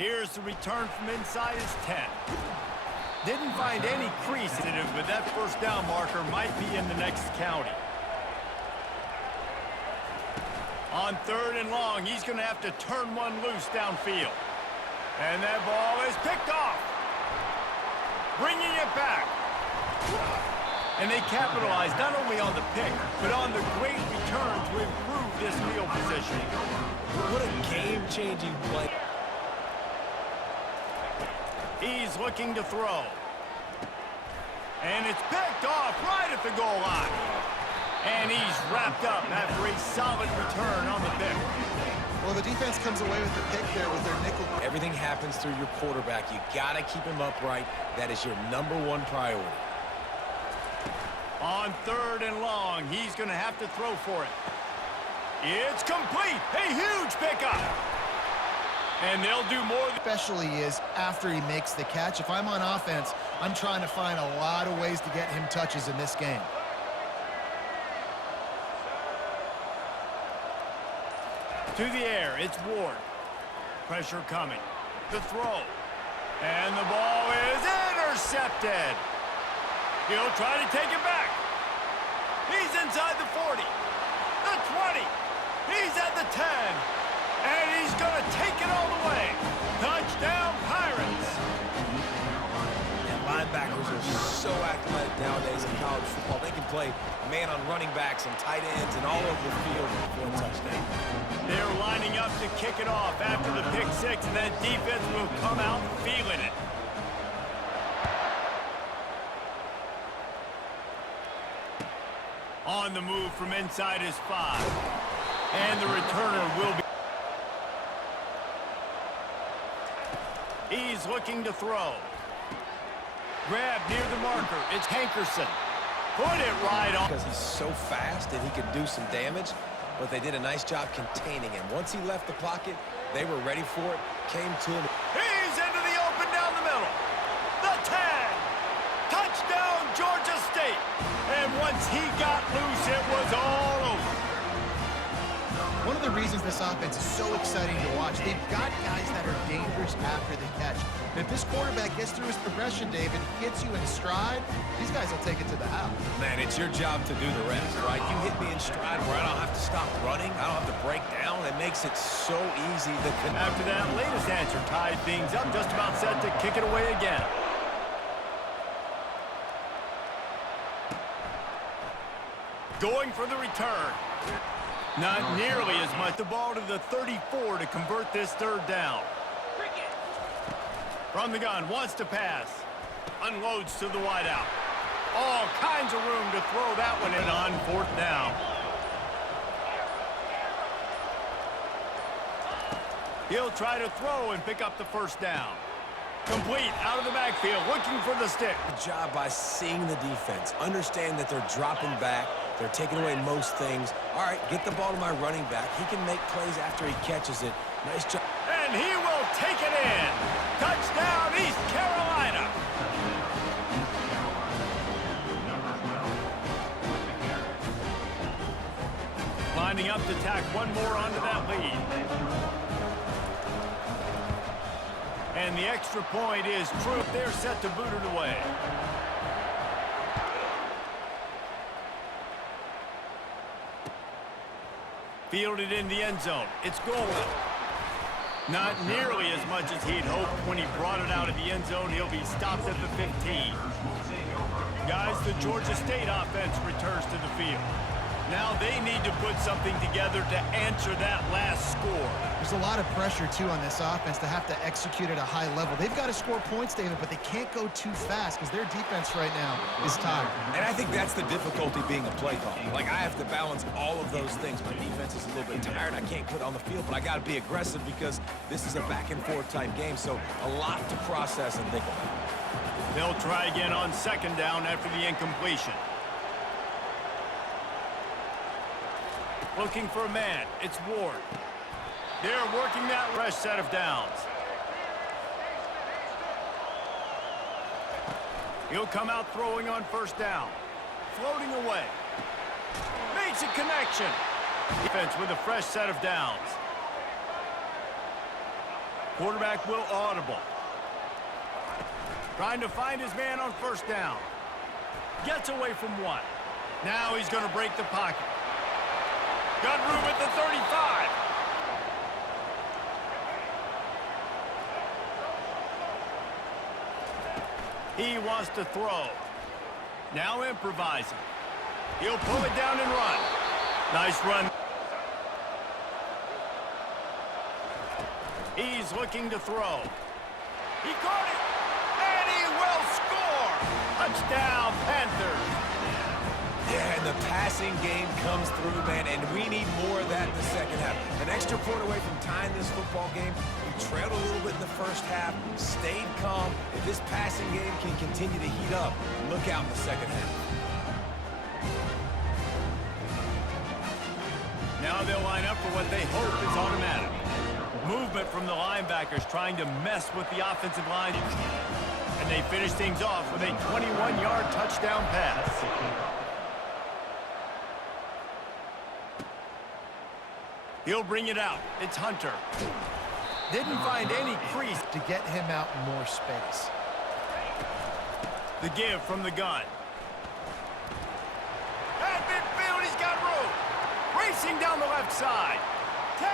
Here's the return from inside his 10. Didn't find any crease in it, but that first down marker might be in the next county. On 3rd and long, he's going to have to turn one loose downfield. And that ball is picked off. Bringing it back. And they capitalized not only on the pick, but on the great return to improve this field position. What a game-changing play. He's looking to throw. And it's picked off right at the goal line. And he's wrapped up after a solid return on the pick. Well, the defense comes away with the pick there with their nickel. Everything happens through your quarterback. You got to keep him upright. That is your #1 priority. On 3rd and long, he's going to have to throw for it. It's complete. A huge pickup. And they'll do more. Especially is after he makes the catch. If I'm on offense, I'm trying to find a lot of ways to get him touches in this game. To the air, it's Ward. Pressure coming. The throw. And the ball is intercepted. He'll try to take it back. He's inside the 40. The 20. He's at the 10. And he's going to take it all the way. Touchdown, Pirates. And linebackers are so athletic nowadays in college football. They can play man on running backs and tight ends and all over the field for a touchdown. They're lining up to kick it off after the pick six, and that defense will come out feeling it. On the move from inside his 5. And the returner will be. He's looking to throw. Grab near the marker. It's Hankerson. Put it right on. Because he's so fast and he can do some damage, but they did a nice job containing him. Once he left the pocket, they were ready for it, came to him. He's into the open down the middle. The 10. Touchdown, Georgia State. And once he got loose, it was all over. One of the reasons this offense is so exciting to watch, they've got guys that are dangerous after the catch. And if this quarterback gets through his progression, David, gets you in stride, these guys will take it to the house. Man, it's your job to do the rest, right? You hit me in stride where I don't have to stop running. I don't have to break down. It makes it so easy. After that latest answer tied things up, just about set to kick it away again. Going for the return. Not nearly as much. The ball to the 34 to convert this 3rd down. From the gun, wants to pass. Unloads to the wideout. All kinds of room to throw that one in on 4th down. He'll try to throw and pick up the 1st down. Complete out of the backfield, looking for the stick. Good job by seeing the defense. Understand that they're dropping back. They're taking away most things. All right, get the ball to my running back. He can make plays after he catches it. Nice job. And he will take it in. Touchdown, East Carolina. Lining up to tack one more onto that lead. And the extra point is true. They're set to boot it away. Fielded in the end zone. It's Golden. Not nearly as much as he'd hoped when he brought it out of the end zone. He'll be stopped at the 15. Guys, the Georgia State offense returns to the field. Now they need to put something together to answer that last score. There's a lot of pressure, too, on this offense to have to execute at a high level. They've got to score points, David, but they can't go too fast because their defense right now is tired. And I think that's the difficulty being a play caller. Like, I have to balance all of those things. My defense is a little bit tired. I can't put it on the field, but I got to be aggressive because this is a back-and-forth type game, so a lot to process and think about. They'll try again on 2nd down after the incompletion. Looking for a man. It's Ward. They're working that fresh set of downs. He'll come out throwing on 1st down. Floating away. Makes a connection. Defense with a fresh set of downs. Quarterback will audible. Trying to find his man on first down. Gets away from one. Now he's going to break the pocket. Got room at the 35. He wants to throw. Now improvising. He'll pull it down and run. Nice run. He's looking to throw. He caught it, and he will score. Touchdown, Panthers. Yeah, and the passing game comes through, man, and we need more of that in the second half. An extra point away from tying this football game. We trailed a little bit in the first half, stayed calm. If this passing game can continue to heat up, look out in the second half. Now they'll line up for what they hope is automatic. Movement from the linebackers trying to mess with the offensive line. And they finish things off with a 21-yard touchdown pass. He'll bring it out. It's Hunter. Didn't find any crease to get him out in more space. The give from the gun. At midfield, he's got room. Racing down the left side. 10.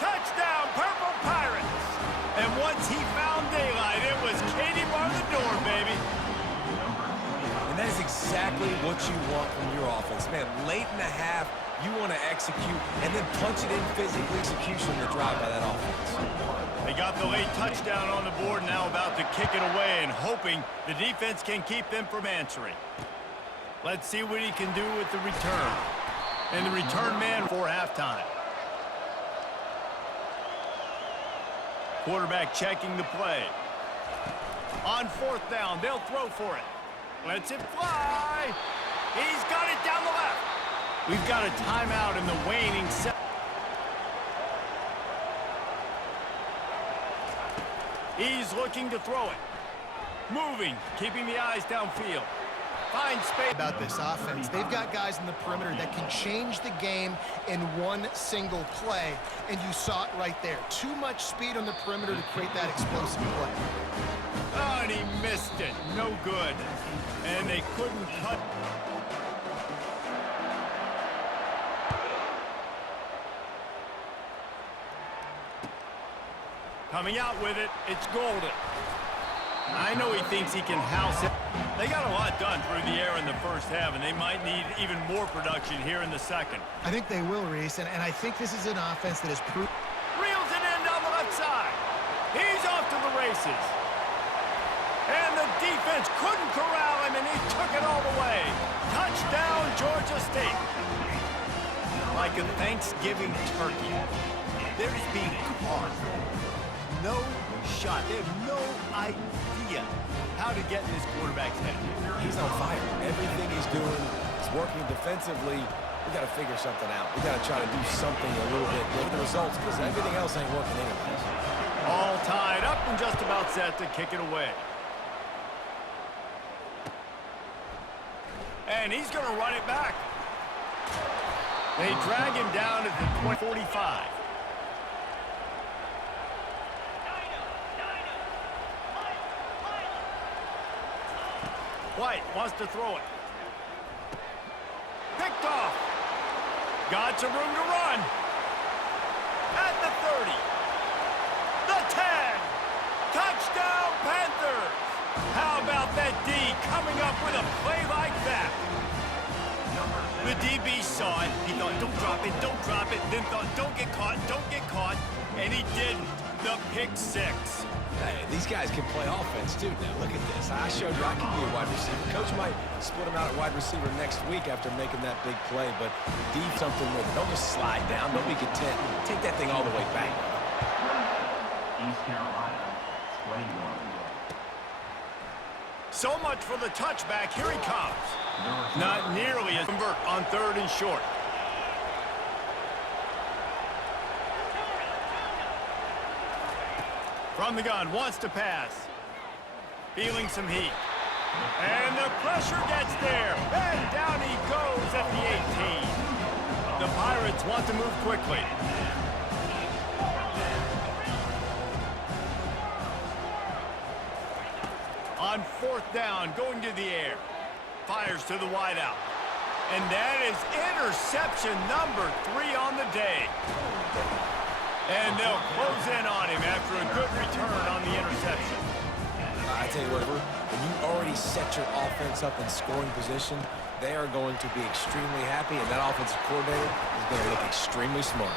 Touchdown, Purple Pirates. And once he found daylight, it was Katie bar the door, baby. And that is exactly what you want from your offense. Man, late in the half, you want to execute and then punch it in physically. Execution to drive by that offense. They got the late touchdown on the board, now about to kick it away and hoping the defense can keep them from answering. Let's see what he can do with the return. And the return man for halftime. Quarterback checking the play. On fourth down, they'll throw for it. Lets it fly. He's got it down the left. We've got a timeout in the waning set. He's looking to throw it. Moving, keeping the eyes downfield. Finds space. About this offense, they've got guys in the perimeter that can change the game in one single play, and you saw it right there. Too much speed on the perimeter to create that explosive play. Oh, and he missed it. No good. And they couldn't cut. Coming out with it, it's Golden. I know he thinks he can house it. They got a lot done through the air in the first half, and they might need even more production here in the second. I think they will, Reese, and I think this is an offense that has proved. Reels it in down the left side. He's off to the races. And the defense couldn't corral him, and he took it all the way. Touchdown, Georgia State. Like a Thanksgiving turkey. They're just being carved. No shot. They have no idea how to get in this quarterback's head. He's on fire. Everything he's doing is working defensively. We got to figure something out. We got to try to do something a little bit with the results because everything else ain't working anyways. All tied up and just about set to kick it away. And he's going to run it back. They drag him down at the 45. White wants to throw it. Picked off. Got some room to run. At the 30. The 10. Touchdown, Panthers. How about that D coming up with a play like that? The DB saw it. He thought, don't drop it, don't drop it. Then thought, don't get caught, don't get caught. And he didn't. The pick six. Hey, these guys can play offense, too. Now, look at this. I showed you I can be a wide receiver. Coach might split him out at wide receiver next week after making that big play, but do something with it. Don't just slide down. Don't be content. Take that thing all the way back. East Carolina, 21. So much for the touchback. Here he comes. Not nearly as convert on third and short. From the gun, wants to pass. Feeling some heat. And the pressure gets there. And down he goes at the 18. The Pirates want to move quickly. On fourth down, going to the air. Fires to the wideout. And that is interception number 3 on the day. And they'll close in on him after a good return on the interception. I tell you what, when you already set your offense up in scoring position, they are going to be extremely happy, and that offensive coordinator is going to look extremely smart.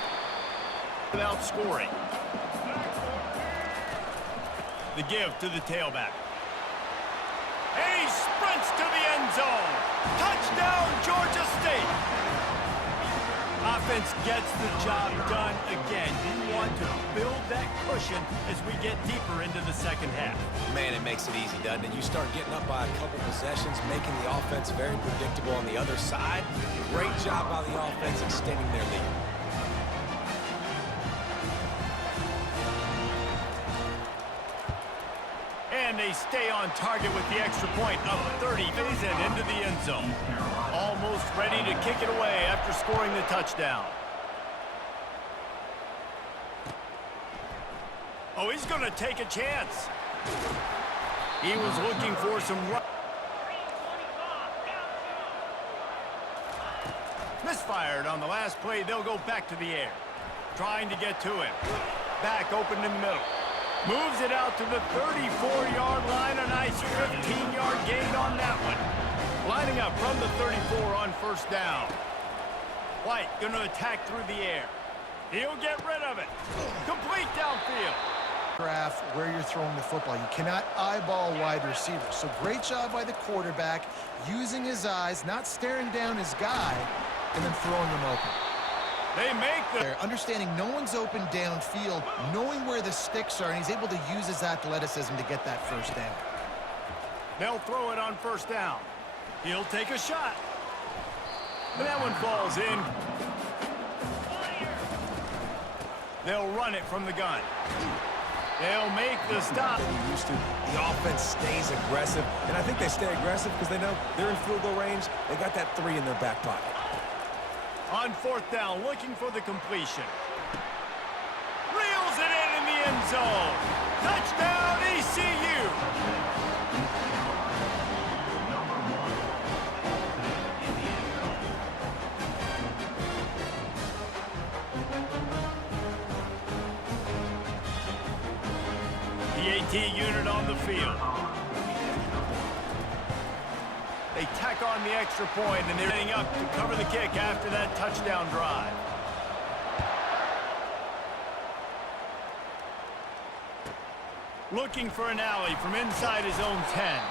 Without scoring. The give to the tailback. And he sprints to the end zone. Touchdown, Georgia State. Offense gets the job done again. You want to build that cushion as we get deeper into the second half. Man, it makes it easy, doesn't it? You start getting up by a couple possessions, making the offense very predictable on the other side. Great job by the offense extending their lead. And they stay on target with the extra point of 30 and into the end zone. Almost ready to kick it away after scoring the touchdown. Oh, he's going to take a chance. He was looking for some run. Misfired on the last play. They'll go back to the air. Trying to get to him. Back open in the middle. Moves it out to the 34-yard line. A nice 15-yard gain on that one. Lining up from the 34 on first down. White going to attack through the air. He'll get rid of it. Complete downfield. Graph where you're throwing the football. You cannot eyeball wide receivers. So great job by the quarterback using his eyes, not staring down his guy, and then throwing him open. They make the... Understanding no one's open downfield, knowing where the sticks are, and he's able to use his athleticism to get that first down. They'll throw it on first down. He'll take a shot. And that one falls in. They'll run it from the gun. They'll make the stop. They're used to. The offense stays aggressive, and I think they stay aggressive because they know they're in field goal range. They got that 3 in their back pocket. On fourth down, looking for the completion. Reels it in the end zone. Touchdown, ECU. The AT unit on the field. They tack on the extra point, and they're setting up to cover the kick after that touchdown drive. Looking for an alley from inside his own 10.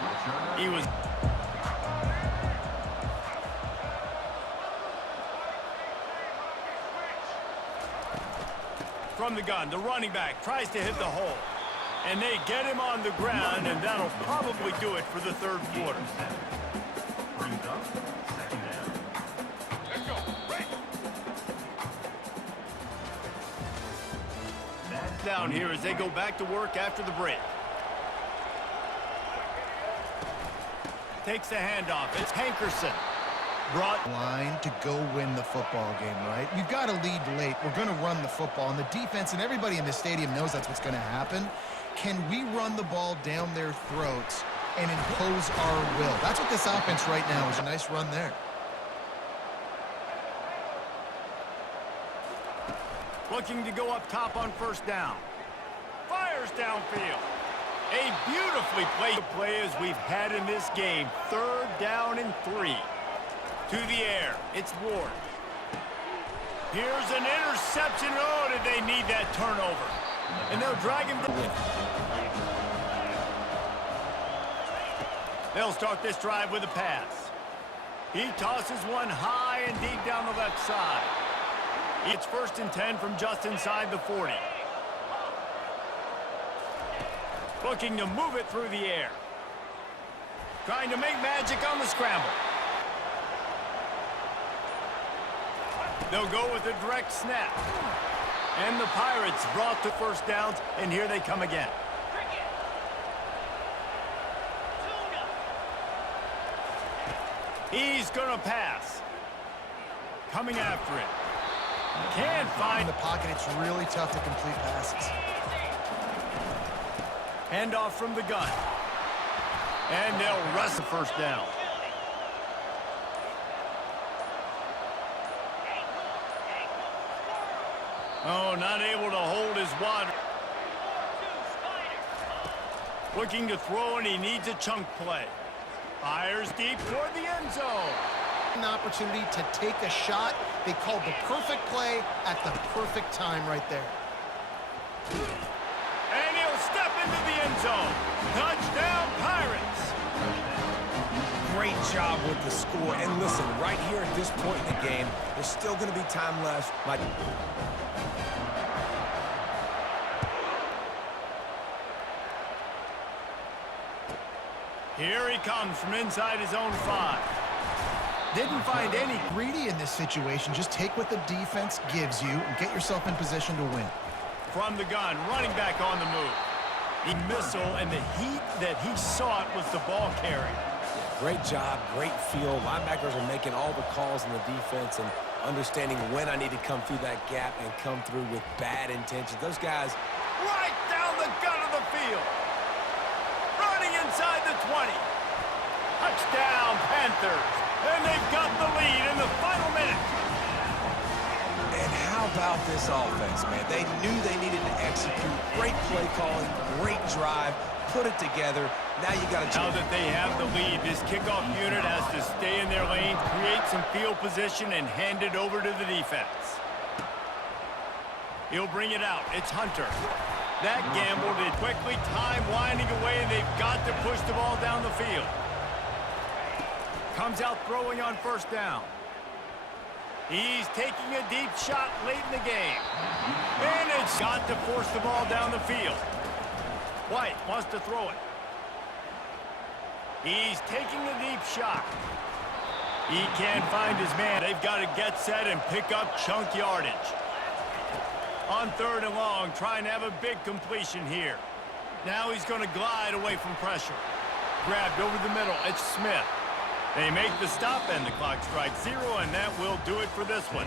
He was... From the gun, the running back tries to hit the hole. And they get him on the ground, and that'll probably do it for the third quarter. Down here as they go back to work after the break. Takes the handoff. It's Hankerson. Brought Line to go win the football game, right? We've got to lead late. We're going to run the football, and the defense and everybody in the stadium knows that's what's going to happen. Can we run the ball down their throats and impose our will? That's what this offense right now is. A nice run there. looking to go up top on first down. Fires downfield. A beautifully played play as we've had in this game. 3rd down and 3. To the air. It's Ward. Here's an interception. Oh, did they need that turnover? And they'll drag him to win. They'll start this drive with a pass. He tosses one high and deep down the left side. It's 1st and 10 from just inside the 40. Looking to move it through the air. Trying to make magic on the scramble. They'll go with a direct snap. And the Pirates brought to first downs, and here they come again. He's going to pass. Coming after it. Can't find in the pocket. It's really tough to complete passes. Handoff from the gun. And they'll rush the first down. Oh, not able to hold his water. Looking to throw, and he needs a chunk play. Fires deep toward the end zone. An opportunity to take a shot. They called the perfect play at the perfect time right there. And he'll step into the end zone. Touchdown, Pirates. Great job with the score. And listen, right here at this point in the game, there's still going to be time left. Here he comes from inside his own 5. Didn't find any greedy in this situation. Just take what the defense gives you and get yourself in position to win. From the gun, running back on the move. The missile and the heat that he sought was the ball carrier. Great job, great feel. Linebackers are making all the calls in the defense and understanding when I need to come through that gap and come through with bad intentions. Those guys Right down the gut of the field. Running inside the 20. Touchdown, Panthers. And they've got the lead in the final minute. And how about this offense, man? They knew they needed to execute. Great play calling, great drive, put it together. Now you got to... Now that they have the lead, this kickoff unit has to stay in their lane, create some field position, and hand it over to the defense. He'll bring it out. It's Hunter. That gamble did quickly, time winding away, and they've got to push the ball down the field. Comes out throwing on first down. He's taking a deep shot late in the game. And it's got to force the ball down the field. White wants to throw it. He's taking a deep shot. He can't find his man. They've got to get set and pick up chunk yardage. On 3rd and long, trying to have a big completion here. Now he's going to glide away from pressure. Grabbed over the middle. It's Smith. They make the stop, and the clock strikes 0, and that will do it for this one.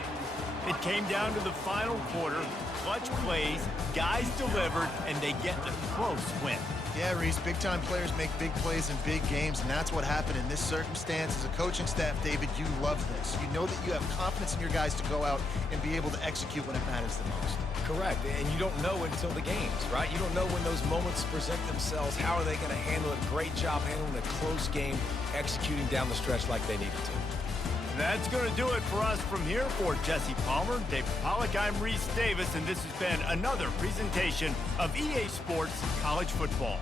It came down to the final quarter. Clutch plays, guys delivered, and they get a close win. Yeah, Reese, big-time players make big plays in big games, and that's what happened in this circumstance. As a coaching staff, David, you love this. You know that you have confidence in your guys to go out and be able to execute when it matters the most. Correct, and you don't know until the games, right? You don't know when those moments present themselves. How are they going to handle it? Great job handling a close game, executing down the stretch like they needed to. That's going to do it for us from here. For Jesse Palmer, David Pollack, I'm Reese Davis, and this has been another presentation of EA Sports College Football.